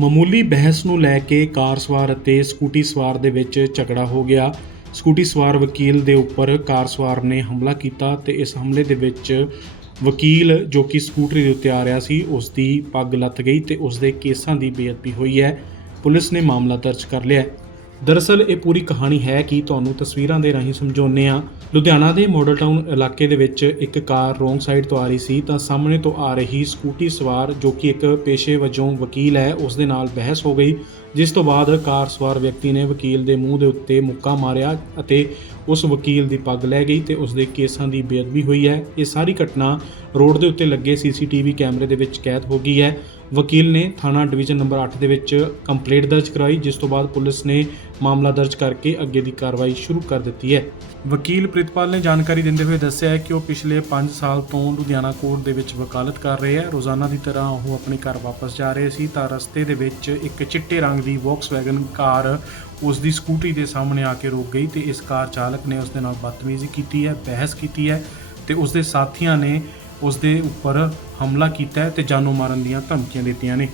ਮਾਮੂਲੀ ਬਹਿਸ ਨੂੰ ਲੈ ਕੇ ਕਾਰ ਸਵਾਰ ਅਤੇ ਸਕੂਟੀ ਸਵਾਰ ਦੇ ਵਿੱਚ ਝਗੜਾ ਹੋ ਗਿਆ। ਸਕੂਟੀ ਸਵਾਰ ਵਕੀਲ ਦੇ ਉੱਪਰ ਕਾਰ ਸਵਾਰ ਨੇ ਹਮਲਾ ਕੀਤਾ ਤੇ ਇਸ ਹਮਲੇ ਦੇ ਵਿੱਚ ਵਕੀਲ ਜੋ ਕਿ ਸਕੂਟਰੀ ਦੇ ਉੱਤੇ ਆ ਰਿਹਾ ਸੀ, ਉਸ ਦੀ ਪੱਗ ਲੱਥ ਗਈ ਤੇ ਉਸ ਦੇ ਕੇਸਾਂ ਦੀ ਬੇਅਦਬੀ ਹੋਈ ਹੈ। ਪੁਲਿਸ ਨੇ ਮਾਮਲਾ ਦਰਜ ਕਰ ਲਿਆ ਦਰਅਸਲ ਇਹ ਪੂਰੀ ਕਹਾਣੀ ਹੈ ਕਿ ਤੁਹਾਨੂੰ ਤਸਵੀਰਾਂ ਦੇ ਰਾਹੀਂ ਸਮਝਾਉਂਦੇ ਆ ਲੁਧਿਆਣਾ ਦੇ ਮਾਡਲ ਟਾਊਨ ਇਲਾਕੇ ਦੇ ਵਿੱਚ ਇੱਕ ਕਾਰ ਰੋਂਗ ਸਾਈਡ ਤੋਂ ਆ ਰਹੀ ਸੀ, ਤਾਂ ਸਾਹਮਣੇ ਤੋਂ ਆ ਰਹੀ ਸਕੂਟੀ ਸਵਾਰ ਜੋ ਕਿ ਇੱਕ ਪੇਸ਼ੇ ਵਜੋਂ ਵਕੀਲ ਹੈ, ਉਸ ਦੇ ਨਾਲ ਬਹਿਸ ਹੋ ਗਈ। ਜਿਸ ਤੋਂ ਬਾਅਦ ਕਾਰ ਸਵਾਰ ਵਿਅਕਤੀ ਨੇ ਵਕੀਲ ਦੇ ਮੂੰਹ ਦੇ ਉੱਤੇ ਮੁੱਕਾ ਮਾਰਿਆ ਅਤੇ ਉਸ ਵਕੀਲ ਦੀ ਪੱਗ ਲੈ ਗਈ ਤੇ ਉਸ ਦੇ ਕੇਸਾਂ ਦੀ ਬੇਅਦਬੀ ਹੋਈ ਹੈ। ਇਹ ਸਾਰੀ ਘਟਨਾ ਰੋਡ ਦੇ ਉੱਤੇ ਲੱਗੇ ਸੀਸੀਟੀਵੀ ਕੈਮਰੇ ਦੇ ਵਿੱਚ ਕੈਦ ਹੋ ਗਈ ਹੈ। ਵਕੀਲ ਨੇ ਥਾਣਾ ਡਿਵੀਜ਼ਨ ਨੰਬਰ 8 ਦੇ ਵਿੱਚ ਕੰਪਲੇਂਟ ਦਰਜ ਕਰਾਈ, ਜਿਸ ਤੋਂ ਬਾਅਦ ਪੁਲਿਸ ਨੇ ਮਾਮਲਾ ਦਰਜ ਕਰਕੇ ਅੱਗੇ ਦੀ ਕਾਰਵਾਈ ਸ਼ੁਰੂ ਕਰ ਦਿੱਤੀ ਹੈ। ਵਕੀਲ ਪ੍ਰਿਤਪਾਲ ਨੇ ਜਾਣਕਾਰੀ ਦਿੰਦੇ ਹੋਏ ਦੱਸਿਆ ਕਿ ਉਹ ਪਿਛਲੇ 5 ਸਾਲ ਤੋਂ ਲੁਧਿਆਣਾ ਕੋਰਟ ਦੇ ਵਿੱਚ ਵਕਾਲਤ ਕਰ ਰਹੇ ਹੈ। ਰੋਜ਼ਾਨਾ ਦੀ ਤਰ੍ਹਾਂ ਉਹ ਆਪਣੇ ਘਰ ਵਾਪਸ ਜਾ ਰਹੇ ਸੀ ਤਾਂ ਰਸਤੇ ਦੇ ਵਿੱਚ ਇੱਕ ਚਿੱਟੇ ਰੰਗ ਦੀ ਵੌਕਸਵੈਗਨ ਕਾਰ ਉਸ ਦੀ ਸਕੂਟਰੀ ਦੇ ਸਾਹਮਣੇ ਆ ਕੇ ਰੁਕ ਗਈ ਤੇ ਇਸ ਕਾਰ ਚਾਲਕ ਨੇ ਉਸ ਦੇ ਨਾਲ ਬਦਤਮੀਜ਼ੀ ਕੀਤੀ ਹੈ, ਬਹਿਸ ਕੀਤੀ ਹੈ ਤੇ ਉਸ ਦੇ ਸਾਥੀਆਂ ਨੇ ਉਸ ਦੇ ਉੱਪਰ ਹਮਲਾ ਕੀਤਾ ਹੈ ਤੇ ਜਾਨੋਂ ਮਾਰਨ ਦੀਆਂ ਧਮਕੀਆਂ ਦਿੱਤੀਆਂ ਨੇ।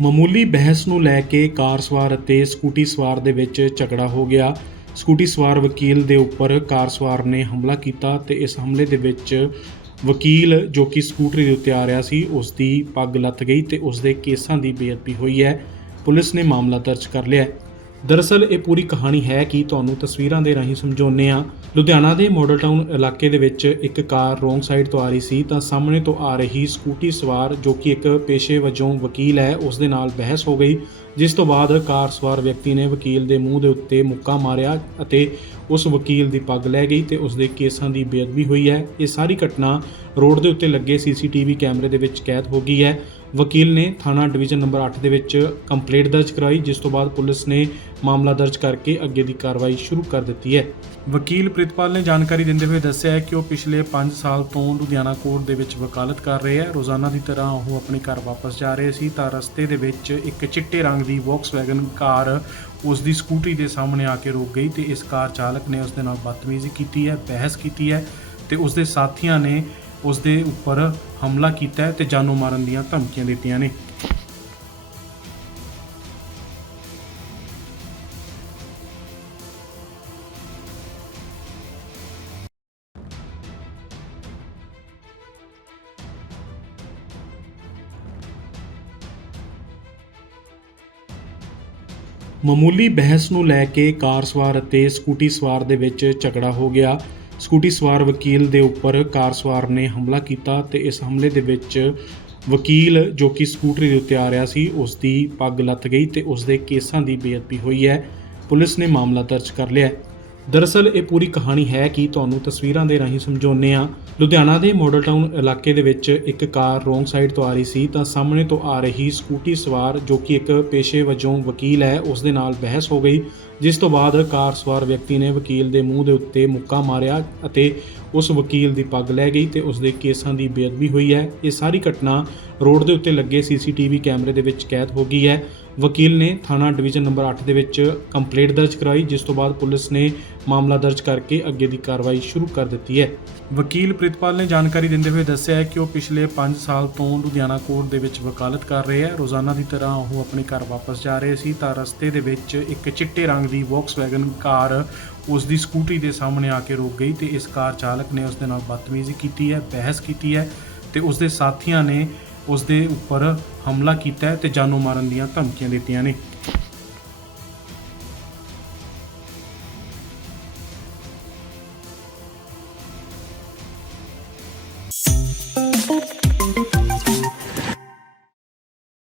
ਮਾਮੂਲੀ ਬਹਿਸ ਨੂੰ ਲੈ ਕੇ ਕਾਰ ਸਵਾਰ ਅਤੇ ਸਕੂਟੀ ਸਵਾਰ ਦੇ ਵਿੱਚ ਝਗੜਾ ਹੋ ਗਿਆ। ਸਕੂਟੀ ਸਵਾਰ ਵਕੀਲ ਦੇ ਉੱਪਰ ਕਾਰ ਸਵਾਰ ਨੇ ਹਮਲਾ ਕੀਤਾ ਤੇ ਇਸ ਹਮਲੇ ਦੇ ਵਿੱਚ ਵਕੀਲ ਜੋ ਕਿ ਸਕੂਟਰੀ ਦੇ ਉੱਤੇ ਆ ਰਿਹਾ ਸੀ, ਉਸ ਦੀ ਪੱਗ ਲੱਥ ਗਈ ਤੇ ਉਸ ਦੇ ਕੇਸਾਂ ਦੀ ਬੇਅਦਬੀ ਹੋਈ ਹੈ। ਪੁਲਿਸ ਨੇ ਮਾਮਲਾ ਦਰਜ ਕਰ ਲਿਆ ਹੈ। ਦਰਅਸਲ, ਇਹ ਪੂਰੀ ਕਹਾਣੀ ਹੈ ਕਿ ਤੁਹਾਨੂੰ ਤਸਵੀਰਾਂ ਦੇ ਰਾਹੀਂ ਸਮਝਾਉਂਦੇ ਆ ਲੁਧਿਆਣਾ ਦੇ ਮਾਡਲ ਟਾਊਨ ਇਲਾਕੇ ਦੇ ਵਿੱਚ ਇੱਕ ਕਾਰ ਰੋਂਗ ਸਾਈਡ ਤੋਂ ਆ ਰਹੀ ਸੀ, ਤਾਂ ਸਾਹਮਣੇ ਤੋਂ ਆ ਰਹੀ ਸਕੂਟੀ ਸਵਾਰ, ਜੋ ਕਿ ਇੱਕ ਪੇਸ਼ੇ ਵਜੋਂ ਵਕੀਲ ਹੈ, ਉਸ ਦੇ ਨਾਲ ਬਹਿਸ ਹੋ ਗਈ, ਜਿਸ ਤੋਂ ਬਾਅਦ ਕਾਰ ਸਵਾਰ ਵਿਅਕਤੀ ਨੇ ਵਕੀਲ ਦੇ ਮੂੰਹ ਦੇ ਉੱਤੇ ਮੁੱਕਾ ਮਾਰਿਆ ਅਤੇ ਉਸ ਵਕੀਲ ਦੀ ਪੱਗ ਲੈ ਗਈ ਤੇ ਉਸ ਦੇ ਕੇਸਾਂ ਦੀ ਬੇਅਦਬੀ ਹੋਈ ਹੈ। ਇਹ ਸਾਰੀ ਘਟਨਾ ਰੋਡ ਦੇ ਉੱਤੇ ਲੱਗੇ ਸੀਸੀਟੀਵੀ ਕੈਮਰੇ ਦੇ ਵਿੱਚ ਕੈਦ ਹੋ ਗਈ ਹੈ। ਵਕੀਲ ਨੇ ਥਾਣਾ ਡਿਵੀਜ਼ਨ ਨੰਬਰ 8 ਦੇ ਵਿੱਚ ਕੰਪਲੇਂਟ ਦਰਜ ਕਰਾਈ, ਜਿਸ ਤੋਂ ਬਾਅਦ ਪੁਲਿਸ ਨੇ ਮਾਮਲਾ ਦਰਜ ਕਰਕੇ ਅੱਗੇ ਦੀ ਕਾਰਵਾਈ ਸ਼ੁਰੂ ਕਰ ਦਿੱਤੀ ਹੈ। ਵਕੀਲ ਪ੍ਰਿਤਪਾਲ ਨੇ ਜਾਣਕਾਰੀ ਦਿੰਦੇ ਹੋਏ ਦੱਸਿਆ ਹੈ ਕਿ ਉਹ ਪਿਛਲੇ 5 ਸਾਲ ਤੋਂ ਲੁਧਿਆਣਾ ਕੋਰਟ ਦੇ ਵਿੱਚ ਵਕਾਲਤ ਕਰ ਰਹੇ ਹੈ। ਰੋਜ਼ਾਨਾ ਦੀ ਤਰ੍ਹਾਂ ਉਹ ਆਪਣੇ ਘਰ ਵਾਪਸ ਜਾ ਰਹੇ ਸੀ ਤਾਂ ਰਸਤੇ ਦੇ ਵਿੱਚ ਇੱਕ ਚਿੱਟੇ ਰੰਗ ਦੀ ਵੌਕਸਵੈਗਨ ਕਾਰ ਉਸ ਦੀ ਸਕੂਟਰੀ ਦੇ ਸਾਹਮਣੇ ਆ ਕੇ ਰੁਕ ਗਈ ਤੇ ਇਸ ਕਾਰ ਚਾਲਕ ਨੇ ਉਸ ਦੇ ਨਾਲ ਬਦਤਮੀਜ਼ੀ ਕੀਤੀ ਹੈ, ਬਹਿਸ ਕੀਤੀ ਹੈ ਤੇ ਉਸ ਦੇ ਸਾਥੀਆਂ ਨੇ ਉਸ ਦੇ ਉੱਪਰ ਹਮਲਾ ਕੀਤਾ ਹੈ ਤੇ ਜਾਨੋਂ ਮਾਰਨ ਦੀਆਂ ਧਮਕੀਆਂ ਦਿੱਤੀਆਂ ਨੇ। ਮਾਮੂਲੀ ਬਹਿਸ ਨੂੰ ਲੈ ਕੇ ਕਾਰ ਸਵਾਰ ਅਤੇ ਸਕੂਟੀ ਸਵਾਰ ਦੇ ਵਿੱਚ ਝਗੜਾ ਹੋ ਗਿਆ। ਸਕੂਟੀ ਸਵਾਰ ਵਕੀਲ ਦੇ ਉੱਪਰ ਕਾਰ ਸਵਾਰ ਨੇ ਹਮਲਾ ਕੀਤਾ ਤੇ ਇਸ ਹਮਲੇ ਦੇ ਵਿੱਚ ਵਕੀਲ ਜੋ ਕਿ ਸਕੂਟਰੀ ਦੇ ਉੱਤੇ ਆ ਰਿਹਾ ਸੀ ਉਸ ਦੀ ਪੱਗ ਲੱਥ ਗਈ ਤੇ ਉਸ ਦੇ ਕੇਸਾਂ ਦੀ ਬੇਅਦਬੀ ਹੋਈ ਹੈ। ਪੁਲਿਸ ਨੇ ਮਾਮਲਾ ਦਰਜ ਕਰ ਲਿਆ ਹੈ। ਦਰਅਸਲ ਇਹ ਪੂਰੀ ਕਹਾਣੀ ਹੈ ਕਿ ਤੁਹਾਨੂੰ ਤਸਵੀਰਾਂ ਦੇ ਰਾਹੀਂ ਸਮਝਾਉਂਦੇ ਆ ਲੁਧਿਆਣਾ ਦੇ ਮਾਡਲ ਟਾਊਨ ਇਲਾਕੇ ਦੇ ਵਿੱਚ ਇੱਕ ਕਾਰ ਰੋਂਗ ਸਾਈਡ ਤੋਂ ਆ ਰਹੀ ਸੀ, ਤਾਂ ਸਾਹਮਣੇ ਤੋਂ ਆ ਰਹੀ ਸਕੂਟੀ ਸਵਾਰ ਜੋ ਕਿ ਇੱਕ ਪੇਸ਼ੇ ਵਜੋਂ ਵਕੀਲ ਹੈ, ਉਸ ਦੇ ਨਾਲ ਬਹਿਸ ਹੋ ਗਈ, ਜਿਸ ਤੋਂ ਬਾਅਦ ਕਾਰ ਸਵਾਰ ਵਿਅਕਤੀ ਨੇ ਵਕੀਲ ਦੇ ਮੂੰਹ ਦੇ ਉੱਤੇ ਮੁੱਕਾ ਮਾਰਿਆ ਅਤੇ ਉਸ ਵਕੀਲ ਦੀ ਪੱਗ ਲੈ ਗਈ ਤੇ ਉਸ ਦੇ ਕੇਸਾਂ ਦੀ ਬੇਅਦਬੀ ਹੋਈ ਹੈ। ਇਹ ਸਾਰੀ ਘਟਨਾ ਰੋਡ ਦੇ ਉੱਤੇ ਲੱਗੇ ਸੀਸੀਟੀਵੀ ਕੈਮਰੇ ਦੇ ਵਿੱਚ ਕੈਦ ਹੋ ਗਈ ਹੈ। ਵਕੀਲ ਨੇ ਥਾਣਾ ਡਿਵੀਜ਼ਨ ਨੰਬਰ 8 ਦੇ ਵਿੱਚ ਕੰਪਲੇਂਟ ਦਰਜ ਕਰਾਈ, ਜਿਸ ਤੋਂ ਬਾਅਦ ਪੁਲਿਸ ਨੇ ਮਾਮਲਾ ਦਰਜ ਕਰਕੇ ਅੱਗੇ ਦੀ ਕਾਰਵਾਈ ਸ਼ੁਰੂ ਕਰ ਦਿੱਤੀ ਹੈ। ਵਕੀਲ ਪ੍ਰਿਤਪਾਲ ਨੇ ਜਾਣਕਾਰੀ ਦਿੰਦੇ ਹੋਏ ਦੱਸਿਆ ਹੈ ਕਿ ਉਹ ਪਿਛਲੇ 5 ਸਾਲ ਤੋਂ ਲੁਧਿਆਣਾ ਕੋਰਟ ਦੇ ਵਿੱਚ ਵਕਾਲਤ ਕਰ ਰਹੇ ਹੈ। ਰੋਜ਼ਾਨਾ ਦੀ ਤਰ੍ਹਾਂ ਉਹ ਆਪਣੇ ਘਰ ਵਾਪਸ ਜਾ ਰਹੇ ਸੀ ਤਾਂ ਰਸਤੇ ਦੇ ਵਿੱਚ ਇੱਕ ਚਿੱਟੇ ਰੰਗ ਦੀ ਵੌਕਸਵੈਗਨ ਕਾਰ ਉਸ ਦੀ ਸਕੂਟਰੀ ਦੇ ਸਾਹਮਣੇ ਆ ਕੇ ਰੁਕ ਗਈ ਤੇ ਇਸ ਕਾਰ ਚਾਲਕ ਨੇ ਉਸ ਦੇ ਨਾਲ ਬਦਤਮੀਜ਼ੀ ਕੀਤੀ ਹੈ, ਬਹਿਸ ਕੀਤੀ ਹੈ ਤੇ ਉਸ ਦੇ ਸਾਥੀਆਂ ਨੇ ਉਸ ਦੇ ਉੱਪਰ ਹਮਲਾ ਕੀਤਾ ਹੈ ਤੇ ਜਾਨੋਂ ਮਾਰਨ ਦੀਆਂ ਧਮਕੀਆਂ ਦਿੱਤੀਆਂ ਨੇ।